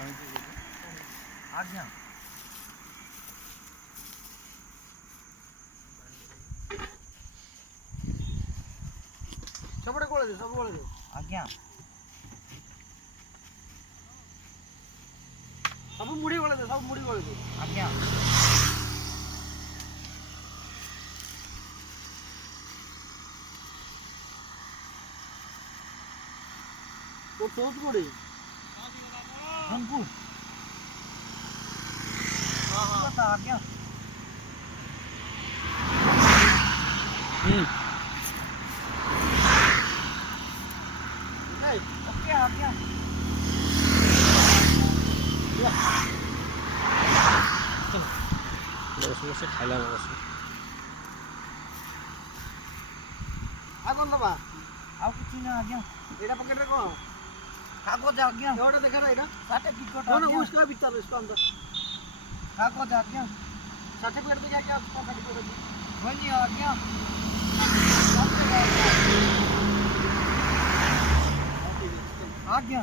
आज्ञा सबड़े कोले दे सब कोले दे आज्ञा सब मुड़ी कोले दे सब मुड़ी कोले दे आज्ञा तो सोच कोड़े धनपुर हां बता आज्ञा नहीं ओके आज्ञा उसमें से खाइला बस आगो नबा ଆଉ କିଛି ନା ଆଜ୍ଞା एटा पॉकेट रे को କାଗଜ ଆଜ୍ଞା एटा देखा ना एटा सर्टिफिकेट कौन ଆଜ୍ଞା उसका भीतर इसको अंदर କାଗଜ ଆଜ୍ଞା सर्टिफिकेट देखा क्या सर्टिफिकेट ବନି ଆଜ୍ଞା ଆଜ୍ଞା